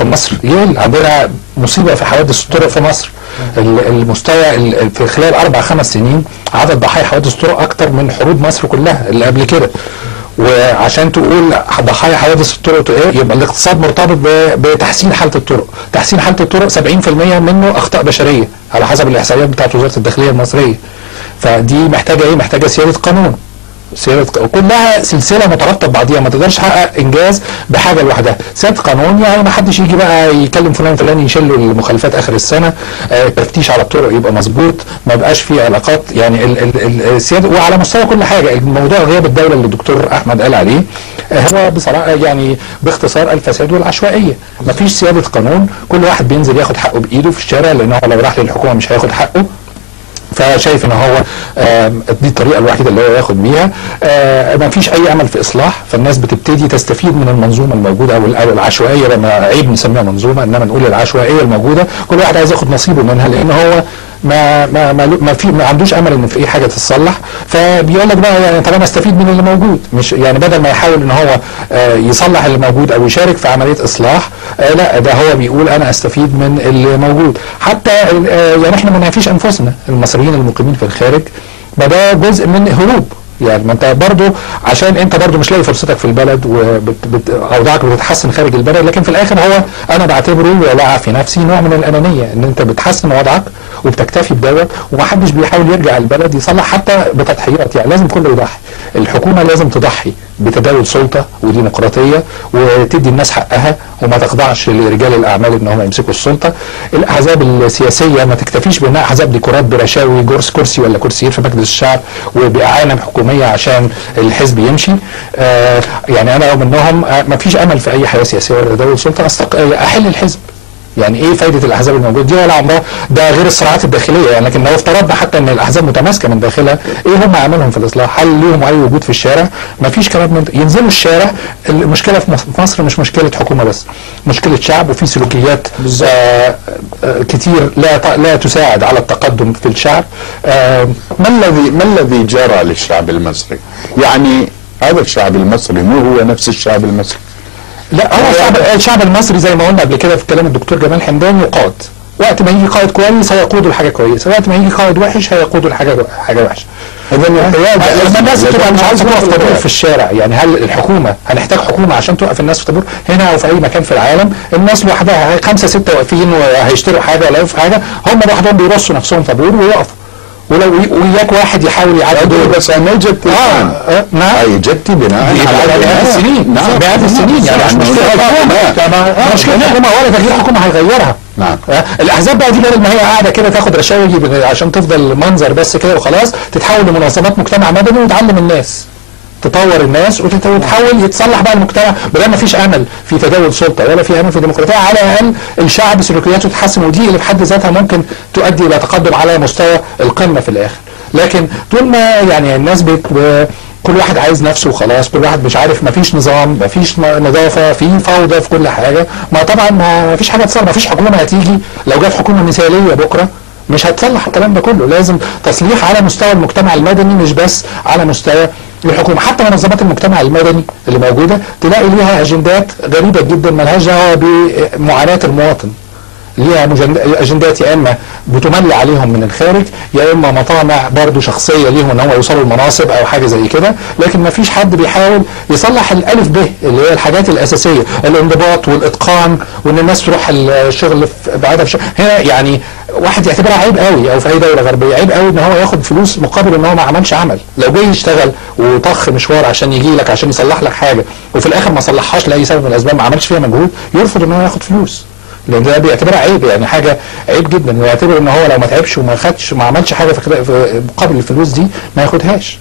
في مصر يقل. عندنا مصيبه في حوادث الطرق في مصر. المستوى في خلال 4-5 سنين عدد ضحايا حوادث الطرق اكتر من حروب مصر كلها اللي قبل كده. وعشان تقول ضحايا حوادث الطرق ايه، يبقى الاقتصاد مرتبط بتحسين حاله الطرق. تحسين حاله الطرق 70% منه اخطاء بشريه على حسب الاحصائيات بتاعت وزاره الداخليه المصريه. فدي محتاجه ايه؟ محتاجه سياده قانون. كلها سلسله مترابطه ببعضيها، ما تقدرش تحقق انجاز بحاجه لوحدها. سياده قانون يعني ما حدش يجي بقى يكلم فلان يشيل له المخالفات اخر السنه، التفتيش على الطرق يبقى مظبوط، ما يبقاش في علاقات يعني السياده. وعلى مستوى كل حاجه، الموضوع غياب الدوله اللي الدكتور احمد قال عليه هو بصراحه يعني باختصار الفساد والعشوائيه. ما فيش سياده قانون، كل واحد بينزل ياخد حقه بايده في الشارع، لان هو لو راح للحكومه مش هياخد حقه. فشايف ان هو دي الطريقه الوحيده اللي هو ياخد بيها. ما فيش اي امل في اصلاح، فالناس بتبتدي تستفيد من المنظومه الموجوده او العشوائيه. لما عيب نسميها منظومه، انما نقول العشوائيه الموجوده، كل واحد عايز ياخد نصيبه منها، لان هو ما عندوش امل ان في اي حاجه تتصلح. فبيقول لك بقى يعني طب انا استفيد من اللي موجود، مش يعني بدل ما يحاول ان هو يصلح اللي موجود او يشارك في عمليه اصلاح، لا ده هو بيقول انا استفيد من اللي موجود. حتى يعني احنا ما نعفيش انفسنا، المصريين المقيمين في الخارج ما ده جزء من هروب. يعني ما انت برضه عشان انت برضه مش لاقي فرصتك في البلد واوضاعك بتتحسن خارج البلد، لكن في الاخر هو انا بعتبره ولا في نفسي نوع من الانانيه، ان انت بتحسن وضعك وبتكتفي بدوت ومحدش بيحاول يرجع البلد يصلح حتى بتضحيات. يعني لازم كله يضحي، الحكومه لازم تضحي بتداول سلطه وديمقراطيه وتدي الناس حقها وما تخضعش لرجال الاعمال ان هم يمسكوا السلطه. الاحزاب السياسيه ما تكتفيش بانها احزاب ديكورات برشاوي كرسي ولا كرسيين في مجلس الشعب وباعانه حكوميه عشان الحزب يمشي. يعني انا لو منهم ما فيش امل في اي حياه سياسيه ولا تداول سلطه، احل الحزب. يعني ايه فايده الاحزاب الموجوده دي ولا عمرها؟ ده غير الصراعات الداخليه يعني. لكن لو افترضنا حتى ان الاحزاب متماسكه من داخلها، ايه هم عملهم في الاصلاح؟ هل ليهم اي وجود في الشارع؟ ما فيش كلام من ينزلوا الشارع. المشكله في مصر مش مشكله حكومه بس، مشكله شعب، وفي سلوكيات كتير لا تساعد على التقدم في الشعب. ما الذي جرى للشعب المصري؟ يعني هذا الشعب المصري مو هو نفس الشعب المصري؟ لا، هو الشعب المصري زي ما قلنا قبل كده في كلام الدكتور جمال حمدان يقاد. وقت ما يجي قائد كويس هيقوده لحاجه كويسه، وقت ما يجي قائد وحش هيقوده لحاجه وحشه. لما الناس تبقى مش عايزه تقف طابور في الشارع، يعني هل الحكومه هنحتاج حكومه عشان توقف الناس في طابور؟ هنا او في اي مكان في العالم الناس لوحدها 5-6 واقفين وهيشتروا حاجه ولا يقفوا حاجه، هم لوحدهم بيرصوا نفسهم طابور ويقفوا. ولو وياك واحد يحاول يعدي دول بس انا جدتي نعم جدتي بناء على مئات السنين. نعم مئات السنين يعني مش مشكله حكومه، مشكله حكومه ولا تغيير حكومه هيغيرها. نعم الاحزاب بقى دي بدل ما هي قاعده كده تاخد رشاوي عشان تفضل منظر بس كده وخلاص، تتحول لمنظمات مجتمع مدني وتعلم الناس، تطور الناس وتحاول يتصلح بقى المجتمع. بدل ما فيش امل في تداول سلطه ولا في امل في ديمقراطيه، على الاقل الشعب سلوكياته تتحسن، ودي اللي بحد ذاتها ممكن تؤدي الى تقدم على مستوى القمه في الاخر. لكن طول ما يعني الناس كل واحد عايز نفسه وخلاص، كل واحد مش عارف، ما فيش نظام، ما فيش نظافه، في فوضى في كل حاجه، ما طبعا ما فيش حاجه تصلح. ما فيش حكومه هتيجي لو جت حكومه مثاليه بكره مش هتصلح الكلام ده كله. لازم تصليح على مستوى المجتمع المدني مش بس على مستوى الحكومه. حتى منظمات المجتمع المدني اللي موجوده تلاقي ليها اجندات غريبه جدا مالهاش دعوه بمعاناه المواطن. ليها اجندات يا اما بتملي عليهم من الخارج، يا اما مطامع برضه شخصيه ليهم ان هم يوصلوا المناصب او حاجه زي كده. لكن ما فيش حد بيحاول يصلح الالف ب اللي هي الحاجات الاساسيه، الانضباط والاتقان، وان الناس تروح الشغل بعدها في هنا. يعني واحد يعتبرها عيب قوي، او في اي دوله غربيه عيب قوي ان هو ياخد فلوس مقابل ان هو ما عملش عمل. لو جاي يشتغل وطخ مشوار عشان يجي لك عشان يصلح لك حاجه وفي الاخر ما صلحهاش لاي سبب من الاسباب، ما عملش فيها مجهود، يرفض ان هو ياخد فلوس، لان ده بيعتبرها عيب، يعني حاجه عيب جدا. ويعتبر ان هو لو ما تعبش وما خدش وما عملش حاجه في مقابل الفلوس دي ما ياخدهاش.